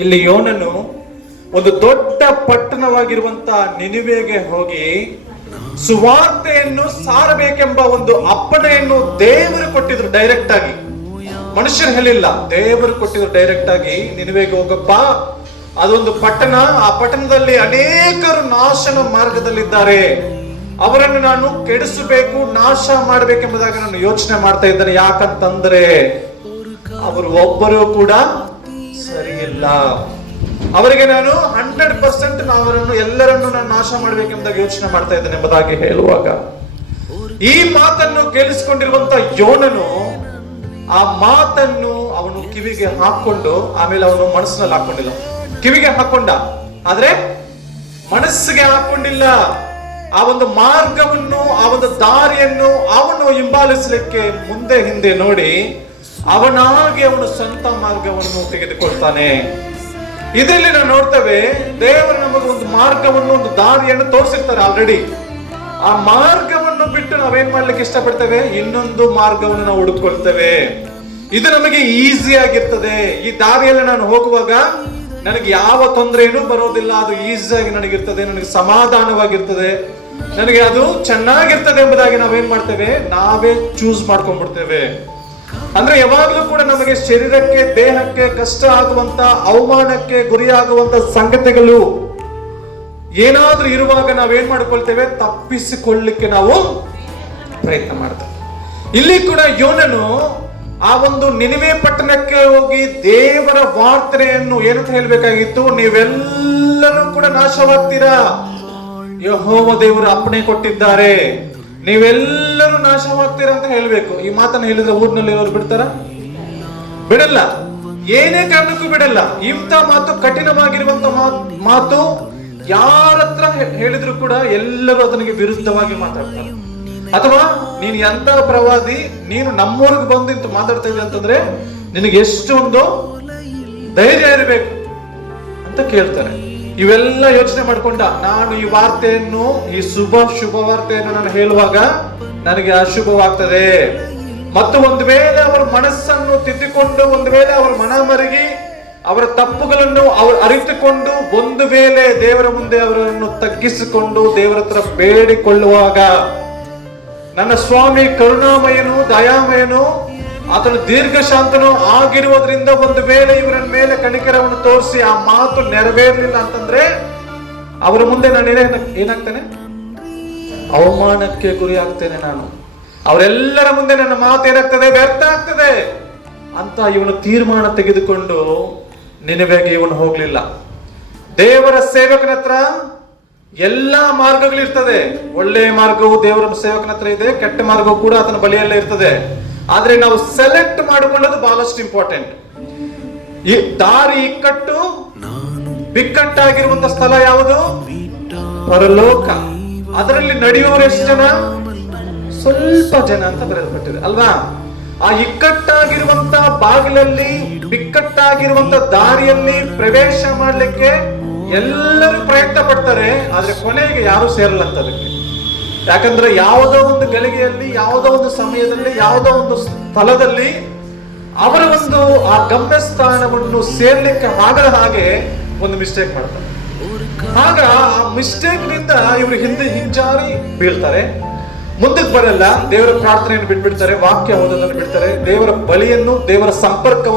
ಇಲ್ಲಿ ಯೋನನು ಒಂದು ದೊಡ್ಡ ಪಟ್ಟಣವಾಗಿರುವಂತ ನಿನಿವೆಗೆ ಹೋಗಿ ಸುವಾರ್ತೆಯನ್ನು ಸಾರಬೇಕೆಂಬ ಒಂದು ಅಪ್ಪಣೆಯನ್ನು ದೇವರು ಕೊಟ್ಟಿದ್ರು. ಡೈರೆಕ್ಟ್ ಆಗಿ, ಮನುಷ್ಯರು ಹೇಳಿಲ್ಲ, ದೇವರು ಕೊಟ್ಟಿದ್ರು ಡೈರೆಕ್ಟ್ ಆಗಿ. ನಿನಿವೆಗೆ ಹೋಗಪ್ಪ, ಅದೊಂದು ಪಟ್ಟಣ, ಆ ಪಟ್ಟಣದಲ್ಲಿ ಅನೇಕರು ನಾಶನ ಮಾರ್ಗದಲ್ಲಿದ್ದಾರೆ, ಅವರನ್ನು ನಾನು ಕೆಡಿಸಬೇಕು, ನಾಶ ಮಾಡಬೇಕೆಂಬುದಾಗಿ ನಾನು ಯೋಚನೆ ಮಾಡ್ತಾ ಇದ್ದೇನೆ. ಯಾಕಂತಂದ್ರೆ ಅವರು ಒಬ್ಬರು ಕೂಡ ಸರಿ ಇಲ್ಲ, ಅವರಿಗೆ ನಾನು 100% ಅವರನ್ನು ಎಲ್ಲರನ್ನು ನಾನು ನಾಶ ಮಾಡಬೇಕೆಂಬುದಾಗಿ ಯೋಚನೆ ಮಾಡ್ತಾ ಇದ್ದೇನೆ ಎಂಬುದಾಗಿ ಹೇಳುವಾಗ, ಈ ಮಾತನ್ನು ಕೇಳಿಸಿಕೊಂಡಿರುವಂತ ಯೋನನು ಆ ಮಾತನ್ನು ಅವನು ಕಿವಿಗೆ ಹಾಕೊಂಡು, ಆಮೇಲೆ ಅವನು ಮನಸ್ಸಿನಲ್ಲಿ ಹಾಕೊಂಡಿಲ್ಲ. ಕಿವಿಗೆ ಹಾಕೊಂಡ, ಆದ್ರೆ ಮನಸ್ಸಿಗೆ ಹಾಕೊಂಡಿಲ್ಲ. ಆ ಒಂದು ಮಾರ್ಗವನ್ನು, ಆ ಒಂದು ದಾರಿಯನ್ನು ಅವನು ಹಿಂಬಾಲಿಸಲಿಕ್ಕೆ ಮುಂದೆ ಹಿಂದೆ ನೋಡಿ ಅವನಾಗಿ ಅವನು ಸ್ವಂತ ಮಾರ್ಗವನ್ನು ತೆಗೆದುಕೊಳ್ತಾನೆ. ಇದರಲ್ಲಿ ನಾವು ನೋಡ್ತೇವೆ, ದೇವರು ನಮಗೆ ಒಂದು ಮಾರ್ಗವನ್ನು, ಒಂದು ದಾರಿಯನ್ನು ತೋರಿಸಿರ್ತಾರೆ ಆಲ್ರೆಡಿ. ಆ ಮಾರ್ಗವನ್ನು ಬಿಟ್ಟು ನಾವೇನ್ ಮಾಡ್ಲಿಕ್ಕೆ ಇಷ್ಟಪಡ್ತೇವೆ, ಇನ್ನೊಂದು ಮಾರ್ಗವನ್ನು ನಾವು ಹುಡುಕೊಳ್ತೇವೆ. ಇದು ನಮಗೆ ಈಸಿ ಆಗಿರ್ತದೆ. ಈ ದಾರಿಯಲ್ಲಿ ನಾನು ಹೋಗುವಾಗ ನನಗೆ ಯಾವ ತೊಂದರೆನೂ ಬರೋದಿಲ್ಲ, ಅದು ಈಸಿಯಾಗಿ ನನಗಿರ್ತದೆ, ನನಗೆ ಸಮಾಧಾನವಾಗಿರ್ತದೆ, ನನಗೆ ಅದು ಚೆನ್ನಾಗಿರ್ತದೆ ಎಂಬುದಾಗಿ ನಾವೇನ್ ಮಾಡ್ತೇವೆ, ನಾವೇ ಚೂಸ್ ಮಾಡ್ಕೊಂಡ್ಬಿಡ್ತೇವೆ. ಅಂದ್ರೆ ಯಾವಾಗಲೂ ಕೂಡ ನಮಗೆ ಶರೀರಕ್ಕೆ, ದೇಹಕ್ಕೆ ಕಷ್ಟ ಆಗುವಂತ, ಅವಮಾನಕ್ಕೆ ಗುರಿಯಾಗುವಂತ ಸಂಗತಿಗಳು ಏನಾದ್ರೂ ಇರುವಾಗ ನಾವೇನ್ ಮಾಡ್ಕೊಳ್ತೇವೆ, ತಪ್ಪಿಸಿಕೊಳ್ಳಿಕ್ಕೆ ನಾವು ಪ್ರಯತ್ನ ಮಾಡ್ತೇವೆ. ಇಲ್ಲಿ ಕೂಡ ಯೋನನು ಆ ಒಂದು ನಿನಿವೆ ಪಟ್ಟಣಕ್ಕೆ ಹೋಗಿ ದೇವರ ವಾರ್ತೆಯನ್ನು ಏನಂತ ಹೇಳ್ಬೇಕಾಗಿತ್ತು, ನೀವೆಲ್ಲರೂ ಕೂಡ ನಾಶವಾಗ್ತೀರಾ, ಯೆಹೋವ ದೇವರು ಅಪ್ಪಣೆ ಕೊಟ್ಟಿದ್ದಾರೆ, ನೀವೆಲ್ಲರೂ ನಾಶವಾಗ್ತೀರಾ ಅಂತ ಹೇಳ್ಬೇಕು. ಈ ಮಾತನ್ನು ಹೇಳಿದ್ರೆ ಊರಿನಲ್ಲಿ ಅವರು ಬಿಡ್ತಾರ? ಬಿಡಲ್ಲ, ಏನೇ ಕಾರಣಕ್ಕೂ ಬಿಡಲ್ಲ. ಇಂಥ ಮಾತು, ಕಠಿಣವಾಗಿರುವಂತ ಮಾತು ಯಾರ ಹತ್ರ ಹೇಳಿದ್ರು ಕೂಡ ಎಲ್ಲರೂ ಅದನಿಗೆ ವಿರುದ್ಧವಾಗಿ ಮಾತಾಡ್ತಾರೆ. ಅಥವಾ ನೀನು ಎಂತ ಪ್ರವಾದಿ, ನೀನು ನಮ್ಮೂರಿಗೆ ಬಂದು ಇಂತ ಮಾತಾಡ್ತಾ ಇದ್ದೆ ಅಂತಂದ್ರೆ ನಿನಗೆ ಎಷ್ಟು ಒಂದು ಧೈರ್ಯ ಇರಬೇಕು ಅಂತ ಕೇಳ್ತಾರೆ. ಇವೆಲ್ಲ ಯೋಚನೆ ಮಾಡ್ಕೊಂಡ, ನಾನು ಈ ವಾರ್ತೆಯನ್ನು, ಈ ಶುಭ ವಾರ್ತೆಯನ್ನು ನಾನು ಹೇಳುವಾಗ ನನಗೆ ಅಶುಭವಾಗ್ತದೆ. ಮತ್ತು ಒಂದು ವೇಳೆ ಅವರ ಮನಸ್ಸನ್ನು ತಿದ್ದಿಕೊಂಡು, ಒಂದು ವೇಳೆ ಅವರ ಮನ ಮರುಗಿ ಅವರ ತಪ್ಪುಗಳನ್ನು ಅವರು ಅರಿತುಕೊಂಡು, ಒಂದು ವೇಳೆ ದೇವರ ಮುಂದೆ ಅವರನ್ನು ತಗ್ಗಿಸಿಕೊಂಡು ದೇವರ ಹತ್ರ ಬೇಡಿಕೊಳ್ಳುವಾಗ, ನನ್ನ ಸ್ವಾಮಿ ಕರುಣಾಮಯನು, ದಯಾಮಯನು, ಆತನು ದೀರ್ಘ ಶಾಂತನು ಆಗಿರುವುದರಿಂದ ಒಂದು ವೇಳೆ ಇವರ ಮೇಲೆ ಕನಿಕರವನ್ನು ತೋರಿಸಿ ಆ ಮಾತು ನೆರವೇರಲಿಲ್ಲ ಅಂತಂದ್ರೆ ಅವರ ಮುಂದೆ ನಾನು ಏನಾಗ್ತೇನೆ, ಅವಮಾನಕ್ಕೆ ಗುರಿ ಆಗ್ತೇನೆ. ನಾನು ಅವರೆಲ್ಲರ ಮುಂದೆ ನನ್ನ ಮಾತು ಏನಾಗ್ತದೆ, ವ್ಯರ್ಥ ಆಗ್ತದೆ ಅಂತ ಇವನು ತೀರ್ಮಾನ ತೆಗೆದುಕೊಂಡು ನಿನಿವೆಗೆ ಇವನು ಹೋಗ್ಲಿಲ್ಲ. ದೇವರ ಸೇವಕನ ಹತ್ರ ಎಲ್ಲಾ ಮಾರ್ಗಗಳಿರ್ತದೆ. ಒಳ್ಳೆಯ ಮಾರ್ಗವು ದೇವರ ಸೇವಕನ ಹತ್ರ ಇದೆ, ಕೆಟ್ಟ ಮಾರ್ಗವು ಕೂಡ ಆತನ ಬಳಿಯಲ್ಲೇ ಇರ್ತದೆ. ಆದ್ರೆ ನಾವು ಸೆಲೆಕ್ಟ್ ಮಾಡಿಕೊಳ್ಳೋದು ಬಹಳಷ್ಟು ಇಂಪಾರ್ಟೆಂಟ್. ಈ ದಾರಿ ಇಕ್ಕಟ್ಟು, ಬಿಕ್ಕಟ್ಟಾಗಿರುವಂತ ಸ್ಥಳ ಯಾವುದು? ಪರಲೋಕ. ಅದರಲ್ಲಿ ನಡೆಯುವವರು ಎಷ್ಟು ಜನ? ಸ್ವಲ್ಪ ಜನ ಅಂತ ಬರೆಯಲ್ಪಟ್ಟಿದೆ ಅಲ್ವಾ? ಆ ಇಕ್ಕಟ್ಟಾಗಿರುವಂತ ಬಾಗಿಲಲ್ಲಿ, ಬಿಕ್ಕಟ್ಟಾಗಿರುವಂತ ದಾರಿಯಲ್ಲಿ ಪ್ರವೇಶ ಮಾಡ್ಲಿಕ್ಕೆ ಎಲ್ಲರೂ ಪ್ರಯತ್ನ ಪಡ್ತಾರೆ, ಆದ್ರೆ ಕೊನೆಗೆ ಯಾರು ಸೇರಲ್ಲ ಅಂತ ಅದಕ್ಕೆ. ಯಾಕಂದ್ರೆ ಯಾವುದೋ ಒಂದು ಗಳಿಗೆಯಲ್ಲಿ, ಯಾವುದೋ ಒಂದು ಸಮಯದಲ್ಲಿ, ಯಾವುದೋ ಒಂದು ಸ್ಥಳದಲ್ಲಿ ಅವರ ಒಂದು ಆ ಗಮ್ಯಸ್ಥಾನವನ್ನು ಸೇರ್ಲಿಕ್ಕೆ ಆಗದ ಹಾಗೆ ಒಂದು ಮಿಸ್ಟೇಕ್ ಮಾಡ್ತಾರೆ. ಆಗ ಆ ಮಿಸ್ಟೇಕ್ ನಿಂದ ಇವರು ಹಿಂಜಾರಿ ಬೀಳ್ತಾರೆ, ಮುಂದಕ್ಕೆ ಬರಲ್ಲ. ದೇವರ ಪ್ರಾರ್ಥನೆಯನ್ನು ಬಿಟ್ಬಿಡ್ತಾರೆ, ವಾಕ್ಯ ಓದೋದನ್ನು ಬಿಡ್ತಾರೆ, ದೇವರ ಬಳಿಯನ್ನು, ದೇವರ ಸಂಪರ್ಕ